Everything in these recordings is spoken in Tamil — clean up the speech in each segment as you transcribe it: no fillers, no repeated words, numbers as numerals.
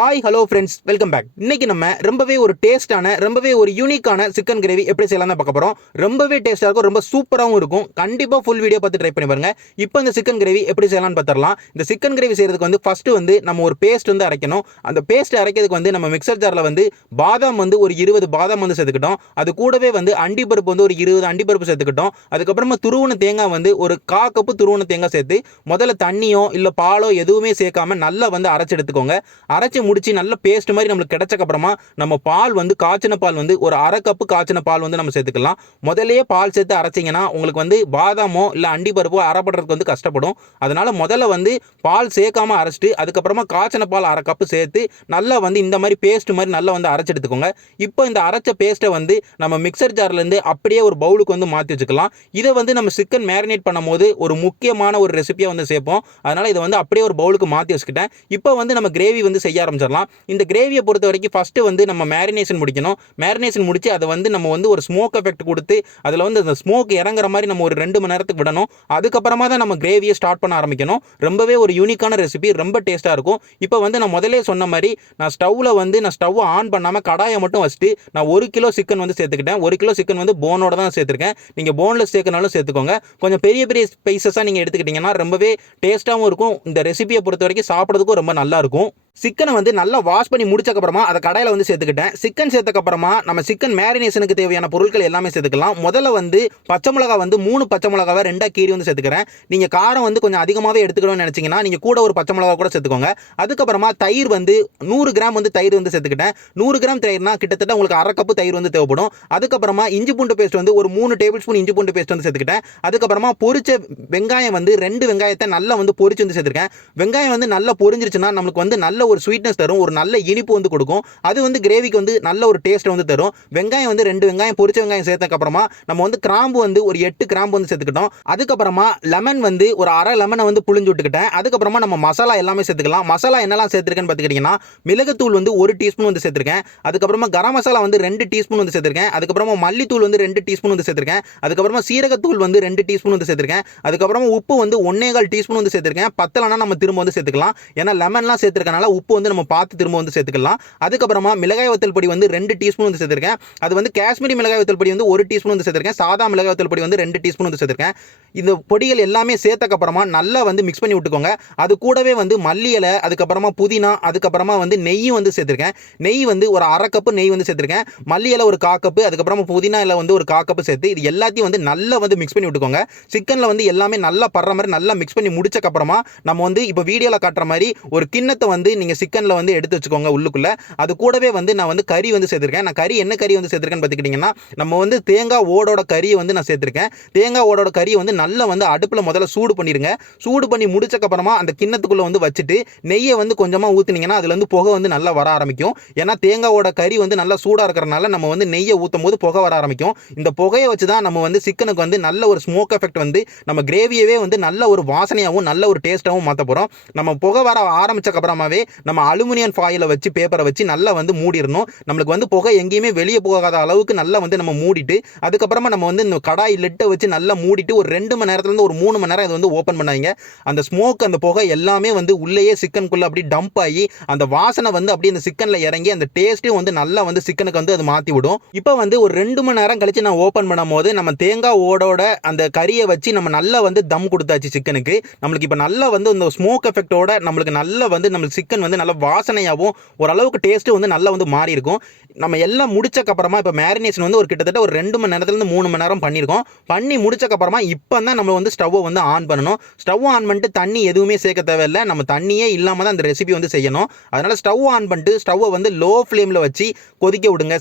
Hi hello friends, welcome back. இன்னைக்கு நம்ம ரொம்பவே ஒரு டேஸ்டான ரொம்பவே ஒரு யூனிக்கான சிக்கன் கிரேவி எப்படி செய்யலாம் தான் பார்க்க போகிறோம். ரொம்பவே டேஸ்ட்டாக இருக்கும், ரொம்ப சூப்பராகவும் இருக்கும். கண்டிப்பாக ஃபுல் வீடியோ பார்த்து ட்ரை பண்ணி பாருங்க. இப்போ இந்த சிக்கன் கிரேவி எப்படி செய்யலாம்னு பார்த்துடலாம். இந்த சிக்கன் கிரேவி செய்யறதுக்கு வந்து ஃபர்ஸ்ட் வந்து நம்ம ஒரு பேஸ்ட் வந்து அரைக்கணும். அந்த பேஸ்ட் அரைக்கிறதுக்கு வந்து நம்ம மிக்சர் ஜாரில் வந்து பாதாம் வந்து ஒரு 20 பாதாம் வந்து சேர்த்துக்கிட்டோம். அது கூடவே வந்து அண்டிப்பருப்பு வந்து ஒரு 20 அண்டிப்பருப்பு சேர்த்துக்கிட்டோம். அதுக்கப்புறமா துருவன தேங்காய் வந்து ஒரு 1/4 கப்பு துருவன தேங்காய் சேர்த்து முதல்ல தண்ணியோ இல்லை பாலோ எதுவுமே சேர்க்காம நல்லா வந்து அரைச்சு எடுத்துக்கோங்க. அரைச்சு முடிச்சு நல்ல பேஸ்ட் மாதிரி நம்மளுக்கு கிடைச்சக்கு அப்புறமா நம்ம பால் வந்து காய்ச்சின பால் வந்து ஒரு 1/2 கப்பு காய்ச்சின பால் வந்து நம்ம சேர்த்துக்கலாம். முதல்லயே பால் சேர்த்து அரைச்சிங்கன்னா உங்களுக்கு வந்து பாதாமோ இல்லை அண்டிப்பருப்போ அரைப்படுறதுக்கு வந்து கஷ்டப்படும். அதனால முதல்ல வந்து பால் சேர்க்காம அரைச்சிட்டு அதுக்கப்புறமா காய்ச்சின பால் 1/2 கப்பு சேர்த்து நல்லா வந்து இந்த மாதிரி பேஸ்ட் மாதிரி நல்லா வந்து அரைச்சு எடுத்துக்கோங்க. இப்போ இந்த அரைச்ச பேஸ்ட்டை வந்து நம்ம மிக்சர் ஜார்லேருந்து அப்படியே ஒரு பவுலுக்கு வந்து மாற்றி வச்சுக்கலாம். இதை வந்து நம்ம சிக்கன் மேரினேட் பண்ணும் போது ஒரு முக்கியமான ஒரு ரெசிபியாக வந்து சேர்ப்போம். அதனால இதை வந்து அப்படியே ஒரு பவுலுக்கு மாற்றி வச்சுக்கிட்டேன். இப்போ வந்து நம்ம கிரேவி வந்து செய்ய ஆரம்பிச்சிடலாம். இந்த கிரேவியை பொறுத்த வரைக்கும் ஃபர்ஸ்ட் வந்து நம்ம மேரினேஷன் முடிக்கணும். மேரினேஷன் முடிச்சு அதை வந்து நம்ம வந்து ஒரு ஸ்மோக் எஃபெக்ட் கொடுத்து அதில் வந்து அந்த ஸ்மோக் இறங்குற மாதிரி நம்ம ஒரு 2 மணி நேரத்துக்கு விடணும். அதுக்கப்புறமா தான் நம்ம கிரேவியை ஸ்டார்ட் பண்ண ஆரம்பிக்கணும். ரொம்பவே ஒரு யூனிக்கான ரெசிபி, ரொம்ப டேஸ்ட்டாக இருக்கும். இப்போ வந்து நான் முதலே சொன்ன மாதிரி நான் ஸ்டவ் ஆன் பண்ணாமல் கடாயை மட்டும் வச்சுட்டு நான் 1 கிலோ சிக்கன் வந்து சேர்த்துக்கிட்டேன். 1 கிலோ சிக்கன் வந்து போனோட தான் சேர்த்துருக்கேன். நீங்கள் போன்லெஸ் சேர்க்கனாலும் சேர்த்துக்கோங்க. கொஞ்சம் பெரிய பெரிய ஸ்பைசஸாக நீங்கள் எடுத்துக்கிட்டிங்கன்னா ரொம்பவே டேஸ்ட்டாகவும் இருக்கும். இந்த ரெசிபியை பொறுத்த வரைக்கும் சாப்பிட்றதுக்கும் ரொம்ப நல்லா இருக்கும். சிக்கனை வந்து நல்லா வாஷ் பண்ணி முடிச்சக்கப்புறமா அதை கடாயில் வந்து சேர்த்துக்கிட்டேன். சிக்கன் சேர்த்தக்கப்புறமா நம்ம சிக்கன் மேரினேஷனுக்கு தேவையான பொருட்கள் எல்லாமே சேர்த்துக்கலாம். முதல்ல வந்து பச்சை மிளகா வந்து 3 பச்சை மிளகாவை 2 கீரி வந்து சேர்த்துக்கிறேன். நீங்கள் காரம் வந்து கொஞ்சம் அதிகமாகவே எடுத்துக்கணும்னு நினச்சிங்கன்னா நீங்கள் கூட ஒரு பச்சை மிளகா கூட சேர்த்துக்கோங்க. அதுக்கப்புறமா தயிர் வந்து 100 கிராம் வந்து தயிர் வந்து சேர்த்துக்கிட்டேன். 100 கிராம் தயிர்னா கிட்டத்தட்ட உங்களுக்கு 1/2 கப்பு தயிர் வந்து தேவைப்படும். அதுக்கப்புறமா இஞ்சி பூண்டு பேஸ்ட் வந்து ஒரு 3 டேபிள் ஸ்பூன் இஞ்சி பூண்டு பேஸ்ட் வந்து சேர்த்துக்கிட்டேன். அதுக்கப்புறமா பொரிச்ச வெங்காயம் வந்து 2 வெங்காயத்தை நல்லா வந்து பொரிச்சு வந்து சேர்த்துருக்கேன். வெங்காயம் வந்து நல்லா பொரிஞ்சிருச்சுன்னா நம்மளுக்கு வந்து நல்ல ஒரு ஸ்வீட்னஸ் தரும், ஒரு நல்ல இனிப்பு வந்து கொடுக்கும். அது வந்து கிரேவிக்கு வந்து நல்ல ஒரு டேஸ்ட் வந்து தரும். வெங்காயம் வந்து 2 வெங்காயம் பொரிச்ச வெங்காயம் சேர்த்ததுக்கு அப்புறமா நம்ம வந்து கிராம்பு வந்து ஒரு 8 கிராம்பு வந்து சேர்த்துக்கிட்டோம். அதுக்கப்புறமா லெமன் வந்து ஒரு 1/2 லெமனை வந்து புளிஞ்சு விட்டுக்கிட்டேன். அதுக்கப்புறமா நம்ம மசாலா எல்லாமே சேர்த்துக்கலாம். மசாலா என்னெல்லாம் சேர்த்துருக்கேன்னு பார்த்துக்கிட்டிங்கன்னா மிளகுத்தூள் வந்து 1 டீஸ்பூன் வந்து சேர்த்துருக்கேன். அதுக்கப்புறமா கரம் மசாலா வந்து 2 டீஸ்பூன் வந்து சேர்த்துருக்கேன். அதுக்கப்புறமா மல்லித்தூள் வந்து 2 டீஸ்பூன் வந்து சேர்த்துருக்கேன். அதுக்கப்புறமா சீரகத்தூள் வந்து 2 டீஸ்பூன் வந்து சேர்த்துருக்கேன். அதுக்கப்புறமா உப்பு வந்து 1/4 டீஸ்பூன் வந்து சேர்த்துருக்கேன். பத்தலைனா நம்ம திரும்ப வந்து சேர்த்துக்கலாம். ஏன்னா லெமன்லாம் சேர்த்துருக்கனால உப்பு வந்து நம்ம பார்த்து திரும்ப வந்து சேர்த்துக்கலாம். அதுக்கப்புறமா மிளகாய் வத்தல் பொடி வந்து 2 டீஸ்பூன் வந்து சேர்த்துருக்கேன். அது வந்து காஷ்மீரி மிளகாய் வத்தல் பொடி வந்து 1 டீஸ்பூன் வந்து சேர்த்துருக்கேன். சாதா மிளகாய் வத்தல் பொடி வந்து 2 டீஸ்பூன் வந்து சேர்த்துருக்கேன். இந்த பொடிகள் எல்லாமே சேர்த்தக்கப்புறமா நல்லா வந்து மிக்ஸ் பண்ணி விட்டுக்கோங்க. அது கூடவே வந்து மல்லி இலை, அதுக்கப்புறமா புதினா, அதுக்கப்புறமா வந்து நெய்யும் வந்து சேர்த்துருக்கேன். நெய் வந்து ஒரு 1/2 கப்பு நெய் வந்து சேர்த்துருக்கேன். மல்லி இலை ஒரு 1/4 கப்பு, அதுக்கப்புறமா புதினா இலை வந்து ஒரு 1/4 கப்பு சேர்த்து இது எல்லாத்தையும் வந்து நல்லா வந்து மிக்ஸ் பண்ணி விட்டுக்கோங்க. சிக்கனில் வந்து எல்லாமே நல்லா படுற மாதிரி நல்லா மிக்ஸ் பண்ணி முடிச்சக்கப்புறமா நம்ம வந்து இப்போ வீடியோவில் காட்டுற மாதிரி ஒரு கிண்ணத்தை வந்து நீங்கள் சிக்கனில் வந்து எடுத்து வச்சுக்கோங்க உள்ளுக்குள்ள. அது கூடவே வந்து நான் வந்து கறி வந்து சேர்த்துருக்கேன். நான் கறி என்ன கறி வந்து சேர்த்துருக்கேன்னு பார்த்துக்கிட்டிங்கன்னா நம்ம வந்து தேங்காய் ஓடோட கறியை வந்து நான் சேர்த்துருக்கேன். தேங்காய் ஓடோட கறியை வந்து நல்லா வந்து அடுப்பில் முதல்ல சூடு பண்ணிடுங்க. சூடு பண்ணி முடிச்சக்கப்புறமா அந்த கிண்ணத்துக்குள்ளே வந்து வச்சுட்டு நெய்யை வந்து கொஞ்சமாக ஊற்றுனீங்கன்னா அதுல வந்து புகை வந்து நல்லா வர ஆரம்பிக்கும். ஏன்னா தேங்காயோட கறி வந்து நல்லா சூடாக இருக்கிறனால நம்ம வந்து நெய்யை ஊற்றும் போது புகை வர ஆரம்பிக்கும். இந்த புகையை வச்சு தான் நம்ம வந்து சிக்கனுக்கு வந்து நல்ல ஒரு ஸ்மோக் எஃபெக்ட் வந்து நம்ம கிரேவியவே வந்து நல்ல ஒரு வாசனையாகவும் நல்ல ஒரு டேஸ்ட்டாகவும் மாற்ற போகிறோம். நம்ம புகை வர ஆரம்பிச்சக்கப்புறமாவே நம்ம அலுமினியம் ஃபாயிலை வச்சு பேப்பரை வச்சு நல்லா வந்து மூடிடணும். நம்மளுக்கு வந்து புகை எங்கேயுமே வெளியே போகாத அளவுக்கு நல்லா வந்து நம்ம மூடிட்டு அதுக்கப்புறமா நம்ம வந்து இந்த கடாய் லிட்டை வச்சு நல்லா மூடிட்டு ஒரு 2 மணி நேரத்துலேருந்து ஒரு 3 மணி நேரம் இது வந்து ஓப்பன் பண்ணாங்க. அந்த ஸ்மோக் அந்த புகை எல்லாமே வந்து உள்ளேயே சிக்கனுக்குள்ளே அப்படி டம்ப் ஆகி அந்த வாசனை வந்து அப்படியே அந்த சிக்கனில் இறங்கி அந்த டேஸ்ட்டும் வந்து நல்லா வந்து சிக்கனுக்கு வந்து அது மாற்றி விடும். இப்போ வந்து ஒரு 2 மணி நேரம் கழிச்சு நான் ஓப்பன் பண்ணும் போது நம்ம தேங்காய் ஓடோட அந்த கறியை வச்சு நம்ம நல்லா வந்து தம் கொடுத்தாச்சு சிக்கனுக்கு. நம்மளுக்கு இப்போ நல்லா வந்து இந்த ஸ்மோக் எஃபெக்டோட நம்மளுக்கு நல்லா வந்து நம்ம சிக்கன் வந்து நல்ல வாசனையாகவும் ஓரளவுக்கு டேஸ்ட்டு வந்து நல்லா வந்து மாறி இருக்கும். நம்ம எல்லாம் முடிச்சக்கப்புறமா இப்போ மேரினேஷன் வந்து ஒரு கிட்டத்தட்ட ஒரு 2 மணி நேரத்துலேருந்து 3 மணி நேரம் பண்ணியிருக்கோம். பண்ணி முடிச்சக்கப்புறமா இப்போ தான் நம்ம வந்து ஸ்டவ்வை வந்து ஆன் பண்ணணும். ஸ்டவ் ஆன் பண்ணிட்டு தண்ணி எதுவுமே சேர்க்க தேவையில்லை. நம்ம தண்ணியே இல்லாமல் தான் அந்த ரெசிபி வந்து செய்யணும். அதனால் ஸ்டவ் ஆன் பண்ணிட்டு ஸ்டவ்வை வந்து லோ ஃப்ளேமில் வச்சு கொதிக்க விடுங்க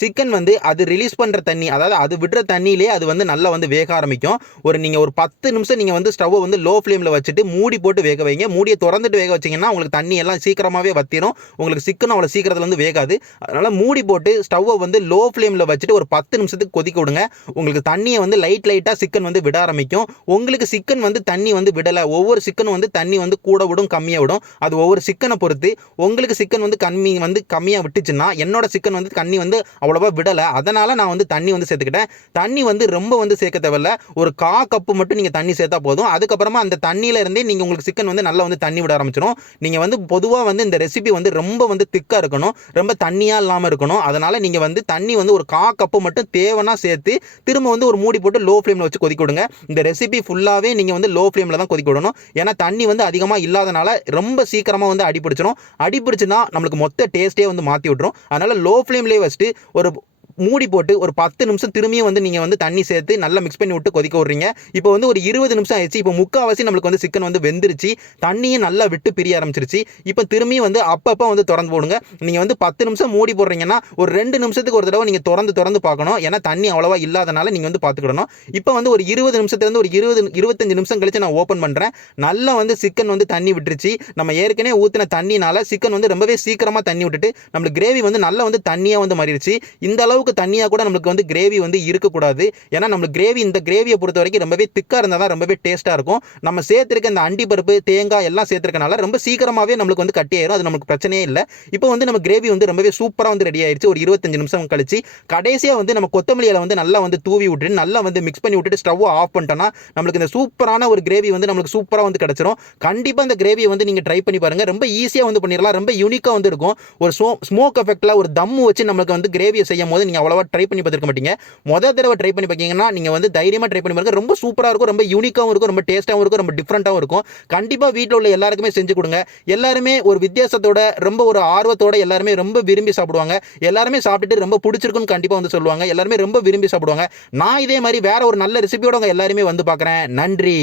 சிக்கன் வந்து அது ரிலீஸ் பண்ணுற தண்ணி, அதாவது அது விடுற தண்ணியிலே அது வந்து நல்லா வந்து வேக ஆரம்பிக்கும். நீங்கள் ஒரு 10 நிமிஷம் நீங்கள் வந்து ஸ்டவ்வை வந்து லோ ஃப்ளேமில் வச்சுட்டு மூடி போட்டு வேக வைங்க. மூடியை திறந்துட்டு வேக வச்சிங்கன்னா உங்களுக்கு தண்ணி எல்லாம் சீக்கிரமாகவே வத்திரும். உங்களுக்கு சிக்கன் அவ்வளோ சீக்கிரத்தில் வந்து வேகாது. அதனால் மூடி போட்டு ஸ்டவ்வை வந்து லோ ஃப்ளேமில் வச்சுட்டு ஒரு 10 நிமிஷத்துக்கு கொதிக்க விடுங்க. உங்களுக்கு தண்ணியை வந்து லைட்டாக சிக்கன் வந்து விட ஆரம்பிக்கும். உங்களுக்கு சிக்கன் வந்து தண்ணி வந்து விடலை, ஒவ்வொரு சிக்கனும் வந்து தண்ணி வந்து கூட விடும் கம்மியாக விடும். அது ஒவ்வொரு சிக்கனை பொறுத்து. உங்களுக்கு சிக்கன் வந்து கம்மியாக விட்டுச்சுன்னா என்னோட சிக்கன் வந்து தண்ணி வந்து அவ்வளோவா விடலை, அதனால் நான் வந்து தண்ணி வந்து சேர்த்துக்கிட்டேன். தண்ணி வந்து ரொம்ப வந்து சேர்க்க தேவையில்ல, ஒரு 1/4 கப்பு மட்டும் நீங்கள் தண்ணி சேர்த்தா போதும். அதுக்கப்புறமா அந்த தண்ணியில இருந்தே நீங்கள் உங்களுக்கு சிக்கன் வந்து நல்லா வந்து தண்ணி விட ஆரம்பிச்சிடும். நீங்கள் வந்து பொதுவாக வந்து இந்த ரெசிபி வந்து ரொம்ப வந்து திக்காக இருக்கணும், ரொம்ப தண்ணியாக இல்லாமல் இருக்கணும். அதனால் நீங்கள் வந்து தண்ணி வந்து ஒரு 1/4 கப்பு மட்டும் தேவைன்னா சேர்த்து திரும்ப வந்து ஒரு மூடி போட்டு லோ ஃப்ளேமில் வச்சு கொதிக்க விடுங்க. இந்த ரெசிபி ஃபுல்லாகவே நீங்கள் வந்து லோ ஃப்ளேமில் தான் கொதிக்க விடணும். ஏன்னா தண்ணி வந்து அதிகமாக இல்லாதனால ரொம்ப சீக்கிரமாக வந்து அடிபிடிச்சிடும். அடிபிடிச்சுன்னா நம்மளுக்கு மொத்த டேஸ்ட்டே வந்து மாற்றி விட்டுரும். அதனால் லோ ஃப்ளேம்லேயே வச்சுட்டு ஒரு மூடி போட்டு ஒரு 10 நிமிஷம் திரும்பியும் வந்து நீங்கள் வந்து தண்ணி சேர்த்து நல்லா மிக்ஸ் பண்ணி விட்டு கொதிக்க விட்றீங்க. இப்போ வந்து ஒரு 20 நிமிஷம் ஆயிடுச்சு. இப்போ முக்கால்வாசி நம்மளுக்கு வந்து சிக்கன் வந்து வெந்துருச்சு, தண்ணியும் நல்லா விட்டு பிரிய ஆரம்பிச்சிருச்சு. இப்போ திரும்பியும் வந்து அப்பப்போ வந்து திறந்து போடுங்க. நீங்கள் வந்து 10 நிமிஷம் மூடி போடுறீங்கன்னா ஒரு 2 நிமிஷத்துக்கு ஒரு தடவை நீங்கள் திறந்து பார்க்கணும். ஏன்னா தண்ணி அவ்வளோவா இல்லாதனால நீங்கள் வந்து பார்த்துக்கிடணும். இப்போ வந்து ஒரு 20 நிமிஷத்துலேருந்து ஒரு 25 நிமிஷம் கழிச்சு நான் ஓப்பன் பண்ணுறேன். நல்லா வந்து சிக்கன் வந்து தண்ணி விட்டுருச்சு. நம்ம ஏற்கனவே ஊற்றின தண்ணினால சிக்கன் வந்து ரொம்பவே சீக்கிரமாக தண்ணி விட்டுட்டு நம்மளுக்கு கிரேவி வந்து நல்லா வந்து தண்ணியாக வந்து மாறிடுச்சு. இந்த அளவுக்கு தண்ணியாக கூட நம்மளுக்கு வந்து கிரேவி வந்து இருக்கக்கூடாது. ஏன்னா நம்மளுக்கு கிரேவி இந்த கிரேவியை பொறுத்த வரைக்கும் ரொம்பவே திக்காக இருந்தால் தான் ரொம்பவே டேஸ்ட்டாக இருக்கும். நம்ம சேர்த்துருக்க இந்த அண்டிப்பருப்பு தேங்காய் எல்லாம் சேர்த்துருக்கனால ரொம்ப சீக்கிரமாகவே நம்மளுக்கு வந்து கட்டியாயிரும். அது நமக்கு பிரச்சனையே இல்லை. இப்போ வந்து நம்ம கிரேவி வந்து ரொம்பவே சூப்பராக வந்து ரெடி ஆயிடுச்சு. ஒரு 25 நிமிஷம் கழிச்சு கடைசியாக வந்து நம்ம கொத்தமல்லியில வந்து நல்லா வந்து தூவி விட்டுட்டு நல்லா வந்து மிக்ஸ் பண்ணி விட்டுட்டு ஸ்டவ் ஆஃப் பண்ணிட்டோம்னா நம்மளுக்கு இந்த சூப்பரான ஒரு கிரேவி வந்து நம்மளுக்கு சூப்பராக வந்து கிடைச்சிரும். கண்டிப்பாக இந்த கிரேவியை வந்து நீங்கள் ட்ரை பண்ணி பாருங்கள். ரொம்ப ஈஸியாக வந்து பண்ணிடலாம். ரொம்ப யூனிக்காக வந்து இருக்கும். ஒரு ஸ்மோக் எஃபெக்டில் ஒரு தம்மு வச்சு நம்மளுக்கு வந்து கிரேவியை செய்யும் போது நீங்கள் அவ்வளோவா ட்ரை பண்ணி பார்த்துருக்க மாட்டீங்க. முதல் தடவை ட்ரை பண்ணி பார்த்தீங்கன்னா நீங்கள் வந்து தைரியமாக ட்ரை பண்ணி பாருங்க. ரொம்ப சூப்பராக இருக்கும், ரொம்ப யூனிக்காகவும் இருக்கும், ரொம்ப டேஸ்ட்டாகவும் இருக்கும், ரொம்ப டிஃப்ரெண்ட்டாகவும் இருக்கும். கண்டிப்பாக வீட்டில் உள்ள எல்லாருக்குமே செஞ்சு கொடுங்க. எல்லாருமே ஒரு வித்தியாசத்தோட ரொம்ப ஒரு ஆர்வத்தோட எல்லாருமே ரொம்ப விரும்பி சாப்பிடுவாங்க. எல்லாருமே சாப்பிட்டுட்டு ரொம்ப பிடிச்சிருக்குன்னு கண்டிப்பாக வந்து சொல்லுவாங்க. எல்லாருமே ரொம்ப விரும்பி சாப்பிடுவாங்க. நான் இதே மாதிரி வேற ஒரு நல்ல ரெசிபியோட உங்க எல்லாருமே வந்து பார்க்குறேன். நன்றி.